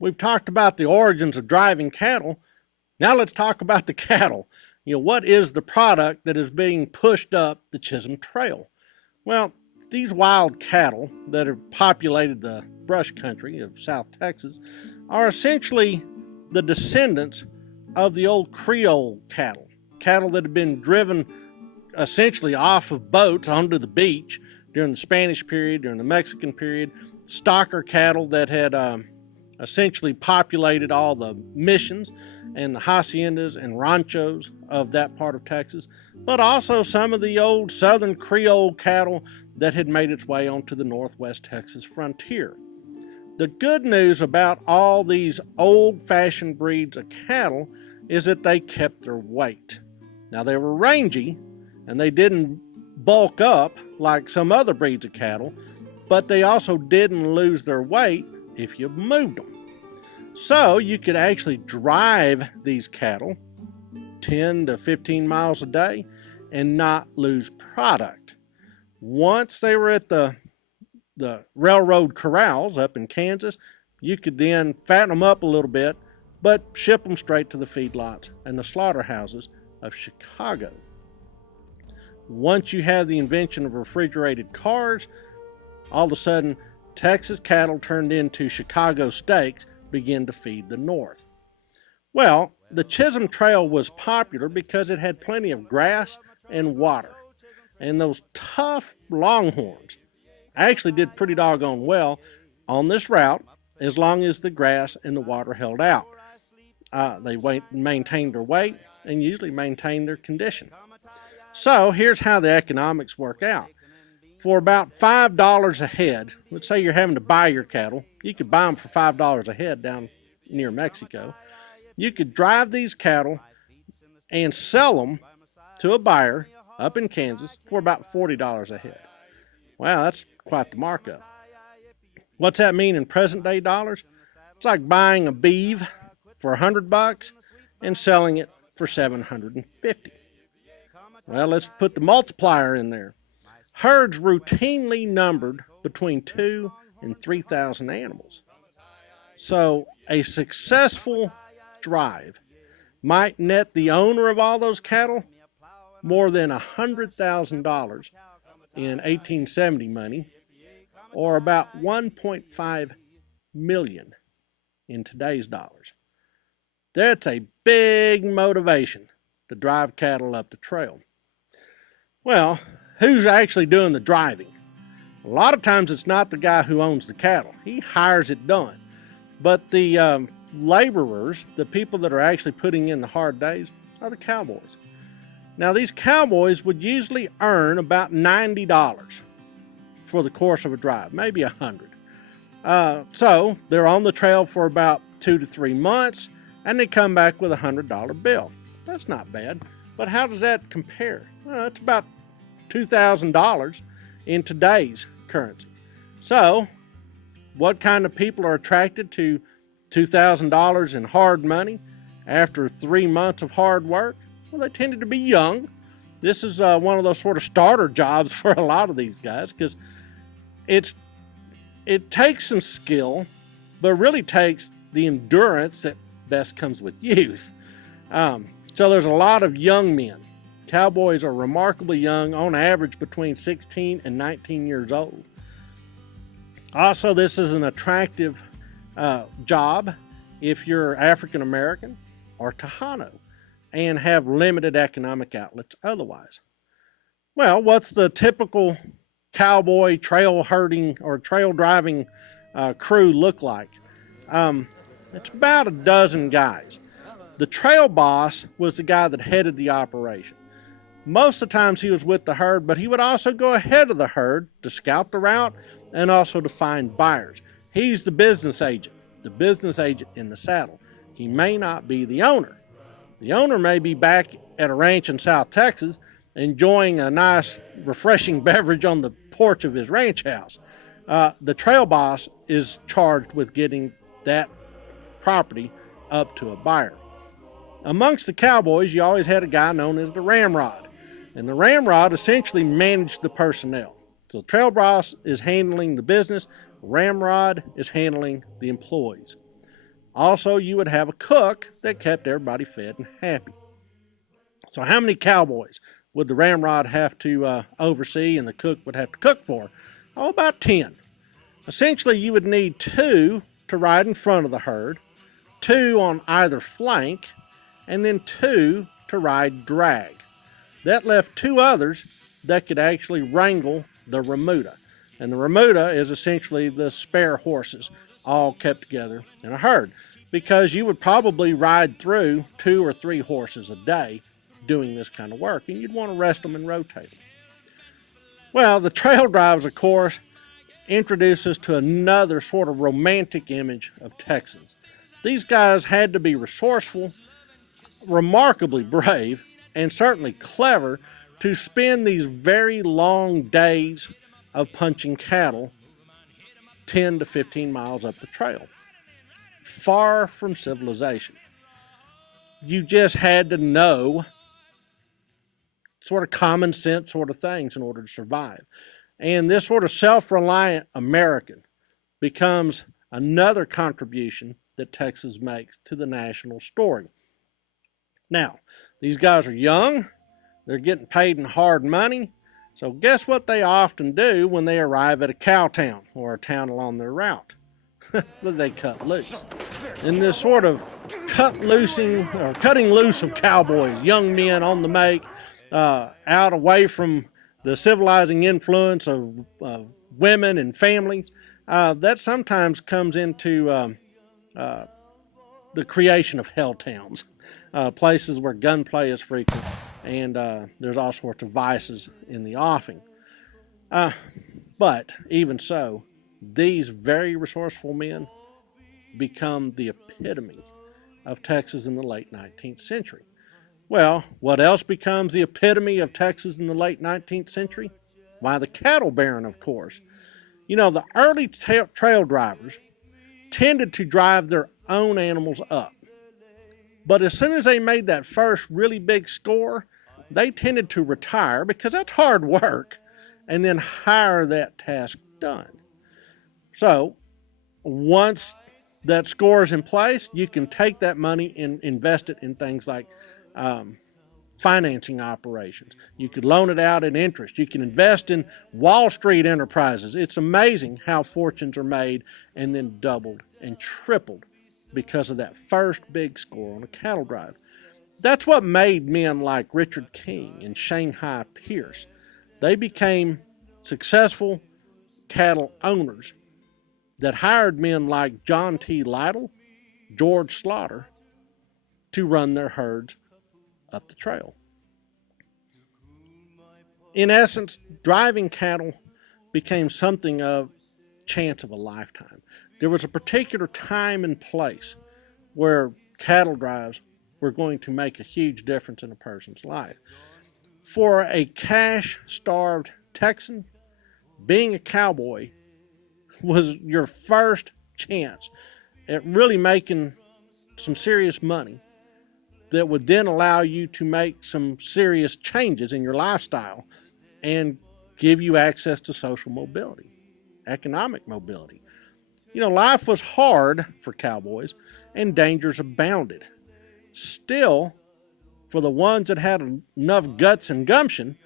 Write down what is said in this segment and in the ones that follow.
We've talked about the origins of driving cattle. Now let's talk about the cattle. What is the product that is being pushed up the Chisholm Trail? Well, these wild cattle that have populated the brush country of South Texas are essentially the descendants of the old Creole cattle, cattle that have been driven essentially off of boats onto the beach during the Spanish period, during the Mexican period, stocker cattle that had essentially populated all the missions and the haciendas and ranchos of that part of Texas, but also some of the old southern Creole cattle that had made its way onto the northwest Texas frontier. The good news about all these old-fashioned breeds of cattle is that they kept their weight. Now, they were rangy, and they didn't bulk up like some other breeds of cattle, but they also didn't lose their weight if you moved them. So you could actually drive these cattle 10 to 15 miles a day and not lose product. Once they were at the railroad corrals up in Kansas, you could then fatten them up a little bit, but ship them straight to the feedlots and the slaughterhouses of Chicago. Once you have the invention of refrigerated cars, all of a sudden Texas cattle turned into Chicago steaks begin to feed the North. Well, the Chisholm Trail was popular because it had plenty of grass and water. And those tough longhorns actually did pretty doggone well on this route as long as the grass and the water held out. They maintained their weight and usually maintained their condition. So here's how the economics work out. For about $5 a head, let's say you're having to buy your cattle, you could buy them for $5 a head down near Mexico. You could drive these cattle and sell them to a buyer up in Kansas for about $40 a head. Wow, that's quite the markup. What's that mean in present day dollars? It's like buying a beeve for $100 and selling it for $750. Well, let's put the multiplier in there. Herds routinely numbered between 2,000 and 3,000 animals. So a successful drive might net the owner of all those cattle more than $100,000 in 1870 money, or about $1.5 million in today's dollars. That's a big motivation to drive cattle up the trail. Well, who's actually doing the driving? A lot of times it's not the guy who owns the cattle. He hires it done. But the laborers, the people that are actually putting in the hard days, are the cowboys. Now, these cowboys would usually earn about $90 for the course of a drive, maybe $100. So they're on the trail for about 2 to 3 months, and they come back with a $100 bill. That's not bad. But how does that compare? Well, it's about $2,000 in today's currency. So, what kind of people are attracted to $2,000 in hard money after 3 months of hard work? Well, they tended to be young. This is one of those sort of starter jobs for a lot of these guys because it takes some skill, but really takes the endurance that best comes with youth. So there's a lot of young men. Cowboys are remarkably young, on average between 16 and 19 years old. Also, this is an attractive job if you're African American or Tejano and have limited economic outlets otherwise. Well, what's the typical cowboy trail herding or trail driving crew look like? It's about a dozen guys. The trail boss was the guy that headed the operation. Most of the times he was with the herd, but he would also go ahead of the herd to scout the route and also to find buyers. He's the business agent in the saddle. He may not be the owner. The owner may be back at a ranch in South Texas enjoying a nice, refreshing beverage on the porch of his ranch house. The trail boss is charged with getting that property up to a buyer. Amongst the cowboys, you always had a guy known as the ramrod. And the ramrod essentially managed the personnel. So the trail boss is handling the business, ramrod is handling the employees. Also, you would have a cook that kept everybody fed and happy. So how many cowboys would the ramrod have to oversee and the cook would have to cook for? Oh, about 10. Essentially, you would need 2 to ride in front of the herd, 2 on either flank, and then 2 to ride drag. That left 2 others that could actually wrangle the remuda. And the remuda is essentially the spare horses, all kept together in a herd, because you would probably ride through 2 or 3 horses a day doing this kind of work, and you'd want to rest them and rotate them. Well, the trail drives, of course, introduce us to another sort of romantic image of Texans. These guys had to be resourceful, remarkably brave, and certainly clever to spend these very long days of punching cattle 10 to 15 miles up the trail, far from civilization. You just had to know sort of common sense sort of things in order to survive. And this sort of self-reliant American becomes another contribution that Texas makes to the national story. Now, these guys are young, they're getting paid in hard money, so guess what they often do when they arrive at a cow town or a town along their route? They cut loose. In this sort of cutting loose of cowboys, young men on the make, out away from the civilizing influence of women and families, that sometimes comes into the creation of hell towns, places where gunplay is frequent, and there's all sorts of vices in the offing. But even so, these very resourceful men become the epitome of Texas in the late 19th century. Well, what else becomes the epitome of Texas in the late 19th century? Why, the cattle baron, of course. You know, the early trail drivers tended to drive their own animals up. But as soon as they made that first really big score, they tended to retire, because that's hard work, and then hire that task done. So once that score is in place, you can take that money and invest it in things like financing operations. You could loan it out at interest. You can invest in Wall Street enterprises. It's amazing how fortunes are made and then doubled and tripled because of that first big score on a cattle drive. That's what made men like Richard King and Shanghai Pierce. They became successful cattle owners that hired men like John T. Lytle, George Slaughter, to run their herds up the trail. In essence, driving cattle became something of chance of a lifetime. There was a particular time and place where cattle drives were going to make a huge difference in a person's life. For a cash-starved Texan, being a cowboy was your first chance at really making some serious money that would then allow you to make some serious changes in your lifestyle and give you access to social mobility, economic mobility. You know, life was hard for cowboys and dangers abounded. Still, for the ones that had enough guts and gumption,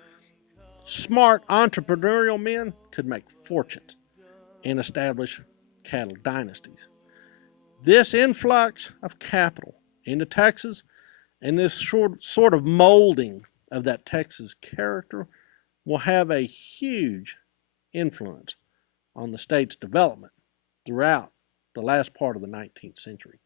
smart entrepreneurial men could make fortunes and establish cattle dynasties. This influx of capital into Texas and this sort of molding of that Texas character will have a huge influence on the state's development throughout the last part of the 19th century.